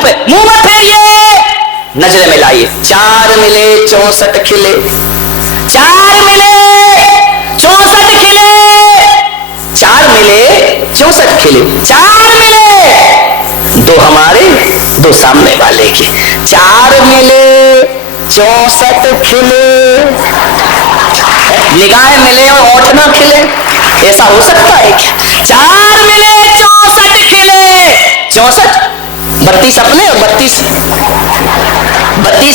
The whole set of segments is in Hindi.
मुंह पे, मुंह मत फेरिए, नजरें मिलाइए। 4 मिले 64 खिले, 4 मिले 64 खिले, 4 मिले 64 खिले, 4 मिले 2 हमारे 2 सामने वाले के, 4 मिले 64 खिले, निगाहें मिले और होठ ना खिले, ऐसा हो सकता है क्या? 4 मिले 64 खिले, 64 32 अपने और 32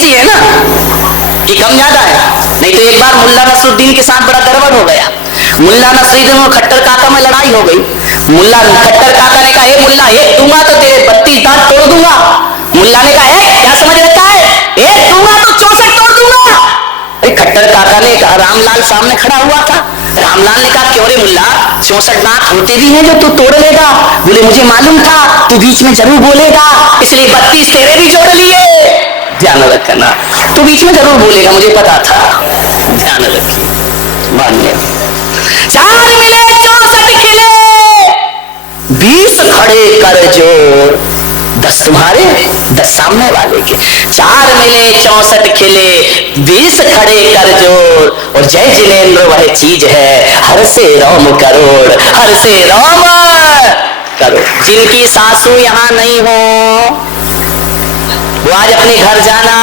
ही है ना, कि कम ज्यादा है? नहीं तो एक बार मुल्ला नसरुद्दीन के साथ बड़ा गड़बड़ हो गया। मुल्ला नसरुद्दीन और खट्टर काका में लड़ाई हो गई। मुल्ला खट्टर काका ने कहा, हे मुल्ला एक दूंगा तो तेरे 32 दांत तोड़ दूंगा। मुल्ला ने कहा, क्या समझ रखा है, एक दूंगा तो 64 तोड़ दूंगा। खट्टर काका ने कहा, रामलाल सामने खड़ा हुआ था, रामलाल ने कहा, क्यों रे मुल्ला 64 दांत होते भी हैं जो तू तोड़ लेगा? बोले मुझे मालूम था तू बीच में जरूर बोलेगा, इसलिए 32 तेरे भी जोड़ लिए। ध्यान रखना, तू बीच में जरूर बोलेगा, मुझे पता था, ध्यान रखिए। मान्य 4 मिले 64 खिले, 20 खड़े कर जोड़, 10 तुम्हारे 10 सामने वाले के। 4 मिले 64 खिले, 20 खड़े कर जोड़, और जय जिनेंद्र वह चीज है, हर से रोम करोड़, हर से रोम करोड़। जिनकी सासू यहाँ नहीं हो वो आज अपने घर जाना,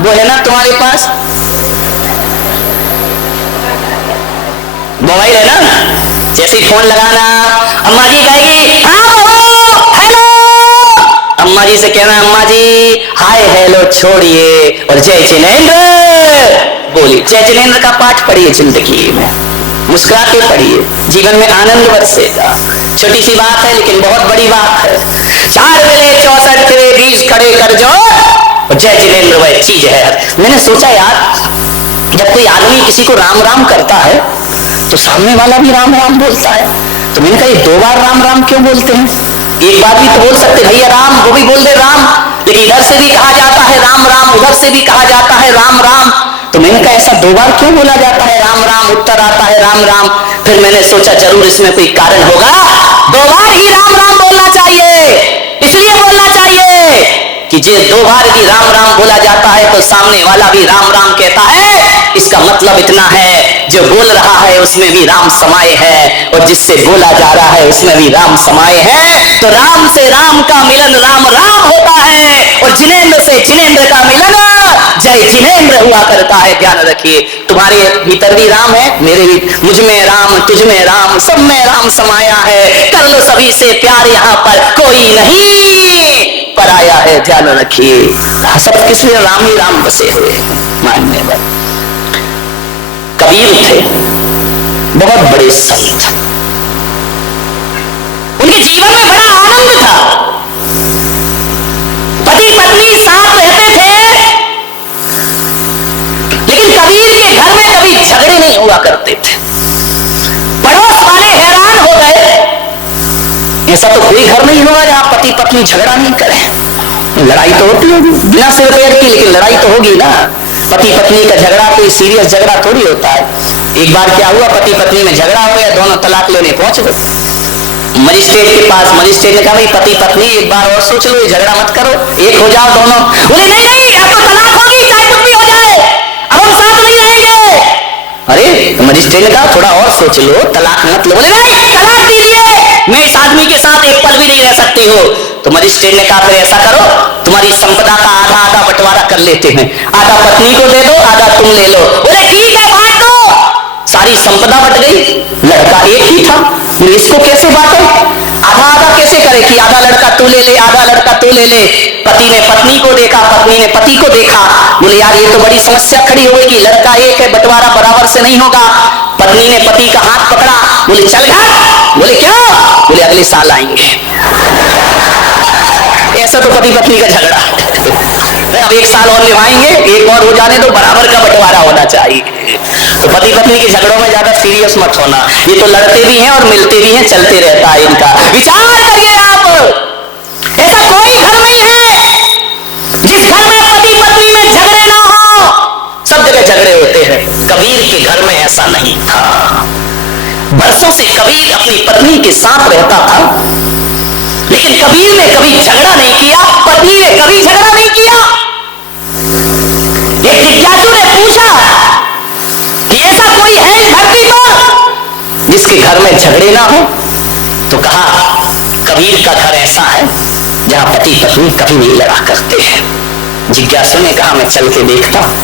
वो है ना तुम्हारे पास मोबाइल है ना, जैसे फोन लगाना, अम्मा जी कहेगी हाँ हेलो, अम्मा जी से कहना अम्मा जी हाय हेलो छोड़िए और जय जिनेंद्र बोलिए। जय जिनेंद्र का पाठ पढ़िए, जिंदगी में मुस्कुरा के पढ़िए, जीवन में आनंद बरसेगा। छोटी सी बात है लेकिन बहुत बड़ी बात है। 4 मिले 64 खिले, 20 खड़े कर जोड़, और जय जिनेंद्र वह चीज है। मैंने सोचा यार, जब कोई आदमी किसी को राम राम करता है तो सामने वाला भी राम राम बोलता है, तो मैंने कहा 2 बार राम राम क्यों बोलते हैं? एक बार भी तो बोल सकते भैया राम, वो भी बोल दे राम, लेकिन इधर से भी कहा जाता है राम राम, उधर से भी कहा जाता है राम राम, तो मैंने कहा ऐसा 2 बार क्यों बोला जाता है राम राम, उत्तर आता है राम राम। फिर मैंने सोचा जरूर इसमें कोई कारण होगा, 2 बार ही राम राम बोलना चाहिए, इसलिए बोलना चाहिए कि जे 2 बार भी राम राम बोला जाता है तो सामने वाला भी राम राम कहता है। इसका मतलब इतना है, जो बोल रहा है उसमें भी राम समाये है, और जिससे बोला जा रहा है उसमें भी राम समाये है। तो राम से राम का मिलन राम राम होता है, और जिनेंद्र से जिनेंद्र का मिलन जय जिनेंद्र हुआ करता है। ध्यान रखिए, तुम्हारे भीतर भी राम है, मेरे भी, मुझ में राम, तुझ में राम, सब में राम समाया है। कर लो सभी से प्यार, यहाँ पर कोई नहीं पराया है। ध्यान रखिए, सब किसलिए राम ही राम बसे हुए मानने वाले। कबीर थे, बहुत बड़े संत, उनके जीवन में बड़ा आनंद था, पति पत्नी साथ रहते थे, लेकिन कबीर के घर में कभी झगड़े नहीं हुआ करते थे। पड़ोस वाले हैरान हो गए, ऐसा तो कोई घर नहीं होगा जहां पति पत्नी झगड़ा नहीं करें। लड़ाई तो होती होगी बिना सिर पैर की, लेकिन लड़ाई तो होगी ना। पति पत्नी का झगड़ा कोई सीरियस झगड़ा थोड़ी होता है। एक बार क्या हुआ, पति पत्नी में झगड़ा हो गया, दोनों तलाक लेने पहुंच गए मजिस्ट्रेट के पास। मजिस्ट्रेट ने कहा भाई पति पत्नी एक बार और सोच लो, झगड़ा मत करो, एक हो जाओ दोनों। बोले नहीं नहीं, अब तो तलाक होगी, चाहे कुछ भी हो जाए, अब हम साथ नहीं रहेंगे। अरे तो मजिस्ट्रेट ने कहा थोड़ा और सोच लो, तलाक मत लो। बोले नहीं, तलाक दीजिए, मैं इस आदमी के साथ एक पल भी नहीं रह सकती हो। तो मजिस्ट्रेट ने कहा फिर ऐसा करो, तुम्हारी संपदा का आधा आधा बंटवारा कर लेते हैं, आधा पत्नी को दे दो, आधा तुम ले लो। बोले ठीक है बांट दो। सारी संपदा बट गई, लड़का एक ही था, इसको कैसे बांटे, आधा आधा कैसे करे कि आधा लड़का तू ले ले, आधा लड़का तू ले ले। पति ने पत्नी को देखा, पत्नी ने पति को देखा, बोले यार ये तो बड़ी समस्या खड़ी हो गई कि लड़का एक है, बंटवारा बराबर से नहीं होगा। पत्नी ने पति का हाथ पकड़ा, बोले चल घर। बोले क्यों? बोले अगले साल आएंगे। ऐसा तो पति पत्नी का झगड़ा, अब 1 साल और निभाएंगे, एक और हो जाने तो बराबर का बंटवारा होना चाहिए। तो पति पत्नी के झगड़ों में ज्यादा सीरियस मत होना, ये तो लड़ते भी हैं और मिलते भी हैं, चलते रहता है इनका। विचार करिए आप, ऐसा कोई घर नहीं है जिस घर में पति पत्नी में झगड़े ना हो। सब जगह झगड़े होते हैं, कबीर के घर में ऐसा नहीं था। बरसों से कबीर अपनी पत्नी के साथ रहता था, लेकिन कबीर ने कभी झगड़ा नहीं किया, पत्नी ने कभी झगड़ा नहीं किया। एक जिज्ञासु ने पूछा कि ऐसा कोई है इस धरती पर जिसके घर में झगड़े ना हो? तो कहा कबीर का घर ऐसा है जहां पति पत्नी कभी नहीं लड़ा करते हैं। जिज्ञासु ने कहा मैं चल के देखता हूं।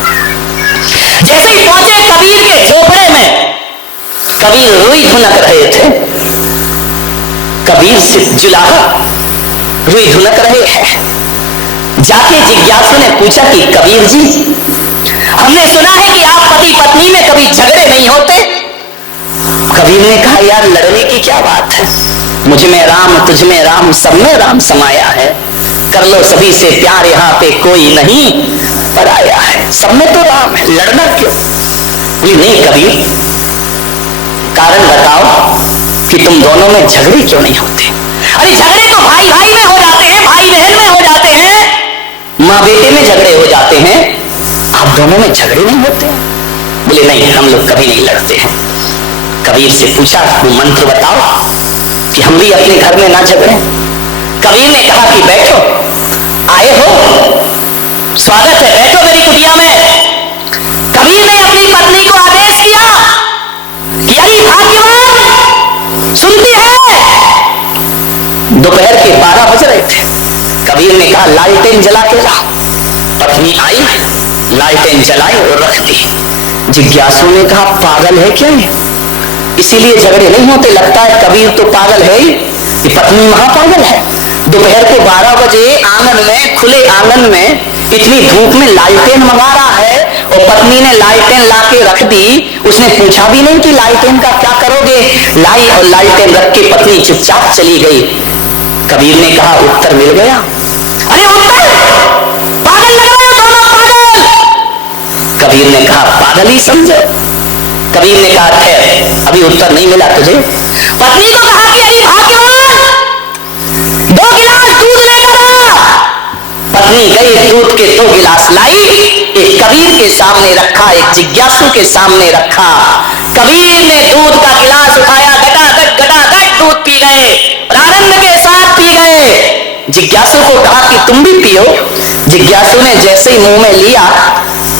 जैसे ही पहुंचे कबीर के झोपड़े में, कबीर रुई धुनक रहे थे। कबीर से जुलाहा रुई धुनक रहे हैं। जाके जिज्ञासु ने पूछा कि कबीर जी, हमने सुना है कि आप पति पत्नी में कभी झगड़े नहीं होते। कबीर ने कहा यार लड़ने की क्या बात है, मुझ में राम तुझ में राम सब में राम समाया है, कर लो सभी से प्यार यहाँ पे कोई नहीं पराया है, सब में तो राम है, लड़ना क्यों? ये नहीं कबीर, कारण बताओ कि तुम दोनों में झगड़े क्यों नहीं होते? अरे झगड़े तो भाई भाई में हो जाते हैं, भाई बहन में हो जाते हैं, माँ बेटे में झगड़े हो जाते हैं, आप दोनों में झगड़े नहीं होते? बोले नहीं हम लोग कभी नहीं लड़ते हैं। कबीर से पूछा वो मंत्र बताओ कि हम भी अपने घर में ना झगड़े। कबीर ने कहा कि बैठो, आए हो, स्वागत है, बैठो मेरी कुटिया में। कबीर ने अपनी पत्नी को आदेश किया कि अरे भाग्यवान सुनती है। दोपहर के 12 बज रहे थे। कबीर ने कहा लालटेन जला के लाओ। पत्नी आई, लालटेन जलाई और रख दी। जिज्ञासु ने कहा पागल है क्या ये, इसीलिए झगड़े नहीं होते? लगता है कबीर तो पागल है ही, ये पत्नी महापागल है। दोपहर को 12 बजे आंगन में, खुले आंगन में इतनी धूप में लालटेन मंगा रहा है और पत्नी ने लालटेन लाके रख दी। उसने पूछा भी नहीं कि लालटेन का क्या करोगे, लाई और लालटेन रख के पत्नी चुपचाप चली गई। कबीर ने कहा उत्तर मिल गया। अरे उत्तर, पागल लग रहे हो दोनों, पागल। कबीर ने कहा पागल ही समझो। कबीर ने कहा ठहर, अभी उत्तर नहीं मिला तुझे। पत्नी को कहा कि अरे भाग्यवान 2 गिलास दूध लेकर आ। पत्नी गई, दूध के 2 गिलास लाई, एक कबीर के सामने रखा, एक जिज्ञासु के सामने रखा। कबीर ने दूध का गिलास उठाया, गटागट दूध पी गए और आनंद के साथ पी गए। जिज्ञासु को कहा कि तुम भी पियो। जिज्ञासु ने जैसे ही मुंह में लिया,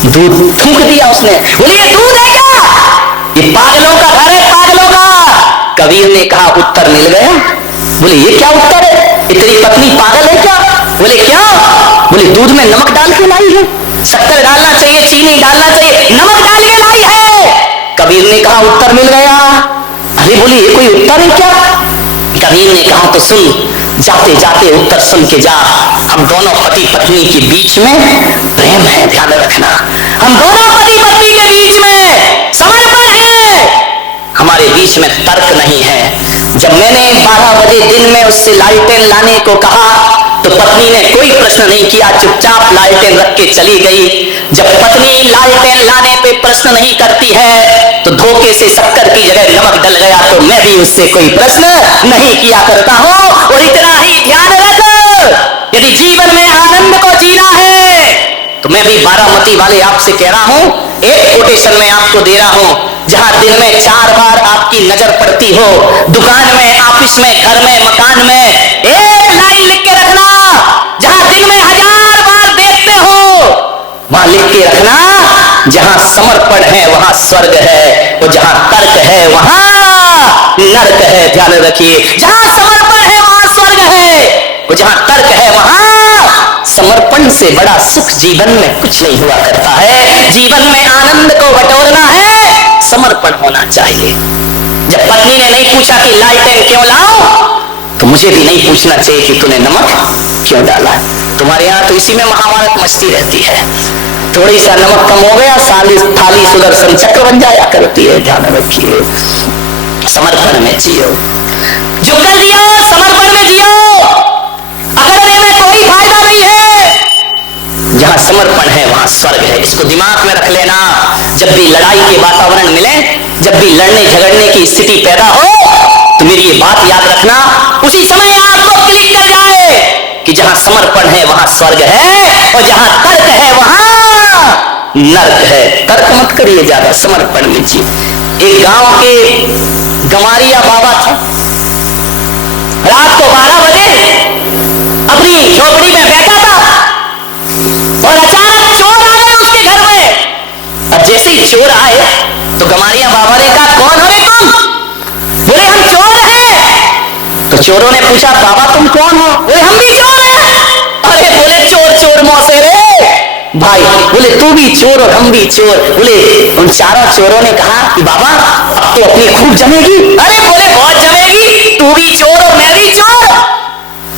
दूध थूक दिया उसने। बोले ये दूध है क्या? ये पागलों का घर है, पागलों का। कबीर ने कहा उत्तर मिल गया। बोले ये क्या उत्तर है, ये तेरी पत्नी पागल है क्या? बोले क्या? बोले दूध में नमक डाल के लाई है, शक्कर डालना चाहिए, चीनी डालना चाहिए, नमक डाल के लाई है। कबीर ने कहा उत्तर मिल गया। अरे बोले ये कोई उत्तर है क्या? कबीर ने कहा तो सुन, जाते जाते उत्तर सुन के जा। हम दोनों पति पत्नी के बीच में प्रेम है, ध्यान रखना। हम दोनों पति पत्नी के बीच में समर्पण है, हमारे बीच में तर्क नहीं है। जब मैंने 12 बजे दिन में उससे लालटेन लाने को कहा तो पत्नी ने कोई प्रश्न नहीं किया, चुपचाप लालटेन रख के चली गई। जब पत्नी लालटेन लाने पे प्रश्न नहीं करती है तो धोखे से शक्कर की जगह नमक डल गया तो मैं भी उससे कोई प्रश्न नहीं किया करता हूं। और इतना ही ध्यान रख, यदि जीवन में आनंद को जीना है तो मैं भी बारामती वाले आपसे कह रहा हूं, एक कोटेशन में आपको दे रहा हूं, जहां दिन में 4 बार आपकी नजर पड़ती हो, दुकान में, ऑफिस में, घर में, मकान में, एक लाइन लिख के रखना। जहां दिन में 1000 बार देखते हो वहां लिख के रखना, जहां समर्पण है वहां स्वर्ग है और जहां तर्क है वहां नरक है। ध्यान रखिए, जहां समर्पण है वहां स्वर्ग है और जहां तर्क है वहां समर्पण से बड़ा सुख जीवन में कुछ नहीं हुआ करता है। जीवन में आनंद को बटोरना है, समर्पण होना चाहिए। जब पत्नी ने नहीं पूछा कि लालटेन क्यों लाओ, तो मुझे भी नहीं पूछना चाहिए कि तूने नमक क्यों डाला। तुम्हारे यहाँ तो इसी में महाभारत मस्ती रहती है, थोड़ी सा नमक कम हो गया, थाली सुदर्शन चक्र बन जाया करती है। ध्यान रखिए, समर्पण में जियो, झुककर जियो, समर्पण में जियो, अकड़ने में कोई फायदा नहीं है। जहां समर्पण है वहां स्वर्ग है, इसको दिमाग में रख लेना। जब भी लड़ाई के वातावरण मिले, जब भी लड़ने झगड़ने की स्थिति पैदा हो तो मेरी ये बात याद रखना, उसी समय आपको क्लिक कर जाए कि जहां समर्पण है वहां स्वर्ग है और जहां तर्क है वहां नर्क है। तर्क मत करिए ज्यादा, समर्पण में जी। एक गांव के गंवारिया बाबा था, रात को 12 बजे झोपड़ी में बैठा था और अचानक चोर आ गए उसके घर में। और जैसे ही चोर आए तो गमारिया बाबा ने कहा, कौन हो रे तुम? बोले हम चोर हैं। तो चोरों ने पूछा, बाबा तुम कौन हो? बोले हम भी चोर हैं। अरे बोले चोर चोर मौसे रे भाई, बोले तू भी चोर और हम भी चोर। बोले उन चारों चोरों ने कहा कि बाबा अब तो अपनी खूब जमेगी। अरे बोले बहुत जमेगी, तू भी चोर और मैं भी चोर।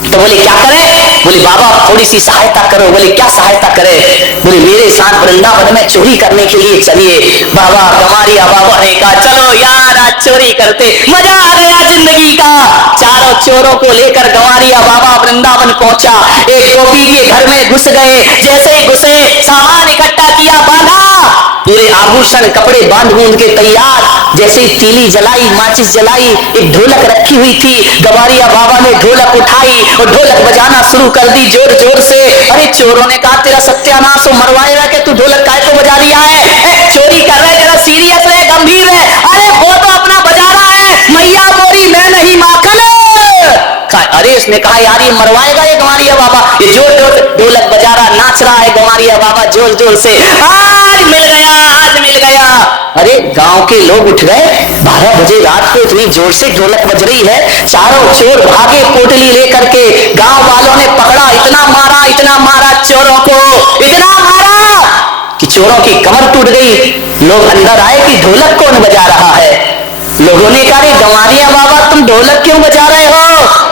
तो बोले क्या करें? बोले बाबा थोड़ी सी सहायता करो। बोले क्या सहायता करें? बोले मेरे साथ वृंदावन में चोरी करने के लिए चलिए। बाबा गमारिया बाबा ने कहा, चलो यार आज चोरी करते, मजा आ गया जिंदगी का। चारों चोरों को लेकर गमारिया बाबा वृंदावन पहुंचा। एक गोपी के घर में घुस गए। जैसे ही घुसे सामान इकट्ठा किया, बांधा, पूरे आभूषण कपड़े बांध बूंद के तैयार। जैसे ही तीली जलाई, माचिस जलाई, एक ढोलक रखी हुई थी, गवारिया बाबा ने ढोलक उठाई और ढोलक बजाना शुरू कर दी जोर जोर से। अरे चोरों ने कहा, तेरा सत्यानाश हो, मरवाएगा कि तू ढोलक काहे को बजा रिया है? चोरी कर रहे, तेरा सीरियस है, गंभीर है? अरे वो तो अपना बजा रहा है, मैया मोरी मैं नहीं माखन। अरे इसने कहा, यार ये मरवाएगा ये गमारिया बाबा, ये जोर जोर ढोलक बजा रहा, नाच रहा है गमारिया बाबा जोर जोर से। आज मिल गया, आज मिल गया। अरे गांव के लोग उठ गए। 12 बजे रात को इतनी जोर से ढोलक बज रही है। चारों चोर भागे पोटली लेकर के। गांव वालों ने पकड़ा, इतना मारा चोरों को, इतना मारा कि चोरों की कमर टूट गई। लोग अंदर आए कि ढोलक कौन बजा रहा है? लोगों ने कहा, गमारिया बाबा तुम ढोलक क्यों बजा रहे हो?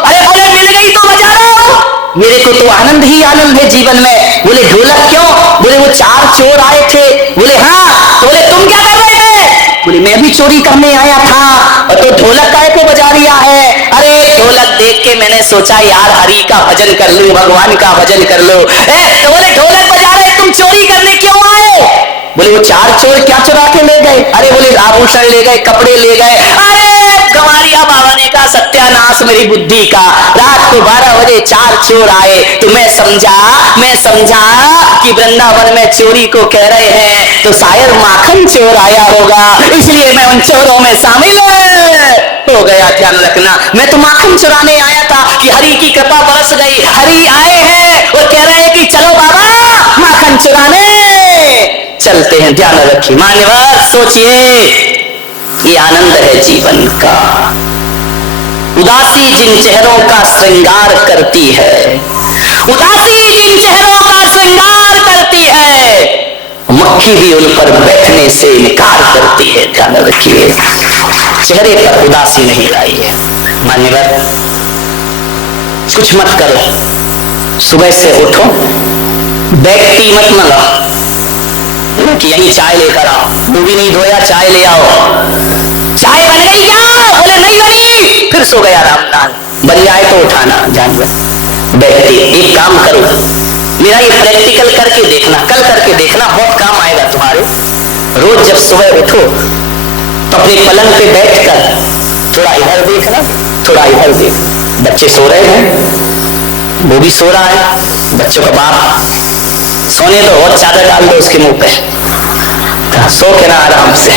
अरे बोले मिल गई तो बजा रहा हूं, मेरे को तो आनंद ही आनंद है जीवन में। बोले ढोलक क्यों? बोले वो 4 चोर आए थे। बोले हाँ। बोले तुम क्या कर रहे थे? बोले मैं भी चोरी करने आया था। और तो ढोलक काहे को बजा रिया है? अरे ढोलक देख के मैंने सोचा यार हरि का भजन कर लूं, भगवान का भजन कर लूं। बोले ढोलक बजा रहे, तुम चोरी करने क्यों आए? बोले वो 4 चोर क्या चुरा के ले गए? अरे बोले आभूषण ले गए, कपड़े ले गए। अरे गमारिया बाबा ने कहा, सत्यानाश मेरी बुद्धि का। रात को 12 बजे 4 चोर आए तो मैं समझा कि वृंदावन में चोरी को कह रहे हैं तो शायद माखन चोर आया होगा, इसलिए मैं उन चोरों में शामिल हो गया। ध्यान रखना, मैं तो माखन चुराने आया था कि हरि की कृपा बरस गई, हरि आए हैं और कह रहे हैं कि चलो बाबा माखन चुराने चलते हैं। ध्यान रखिए मान्यवर, सोचिए ये आनंद है जीवन का। उदासी जिन चेहरों का श्रृंगार करती है, उदासी जिन चेहरों का श्रृंगार करती है, मक्खी भी उन पर बैठने से इनकार करती है। ध्यान रखिए, चेहरे पर उदासी नहीं लाई है। मान्यवर कुछ मत करो, सुबह से उठो, बैग की मत मंगाओ कि यही चाय लेकर आओ, मुंह भी नहीं धोया चाय ले आओ। चाय बन गई क्या? बोले नहीं बनी। फिर सो गया रामलाल। बन जाए तो उठाना। जानवर बैठती, एक काम करो, मेरा ये प्रैक्टिकल करके देखना, कल करके देखना, बहुत काम आएगा तुम्हारे। रोज जब सुबह उठो तो अपने पलंग पे बैठकर थोड़ा इधर देखना, थोड़ा इधर देखना। बच्चे सो रहे हैं, वो भी सो रहा है, बच्चों का बाप सोने तो और चादर डाल दो उसके मुंह पे, सो के ना आराम से।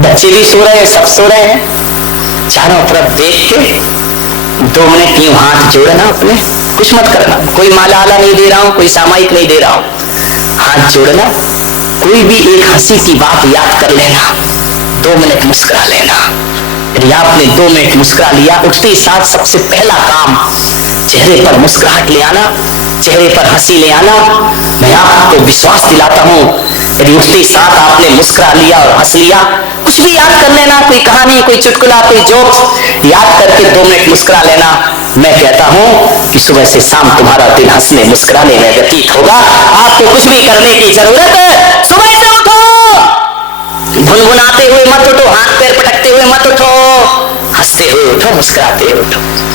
बच्चे भी सो रहे हैं, सब सो रहे हैं। चारों तरफ देख के 2 मिनट यूं हाथ जोड़ना अपने, कुछ मत करना, कोई माला आला नहीं दे रहा हूं, कोई सामायिक नहीं दे रहा हूं। हाथ जोड़ना, कोई भी एक हंसी की बात याद कर लेना, 2 मिनट मुस्कुरा लेना। यदि आपने 2 मिनट मुस्कुरा लिया, उठते साथ सबसे पहला काम चेहरे पर मुस्कुराहट ले आना, चेहरे पर हंसी ले आना। मैं आपको विश्वास दिलाता हूं, यदि उठते साथ आपने मुस्कुरा लिया और हंस लिया, कुछ भी याद कर लेना, कोई कहानी, कोई चुटकुला, कोई जोक याद करके 2 मिनट मुस्कुरा लेना। मैं कहता हूं कि सुबह से शाम तुम्हारा दिन हंसने मुस्कुराने में व्यतीत होगा। आपको कुछ भी करने की जरूरत, सुबह से उठो, गुनगुनाते हुए मत उठो, हाथ पैर पटकते हुए मत उठो, हंसते हुए उठो, मुस्कुराते हुए उठो।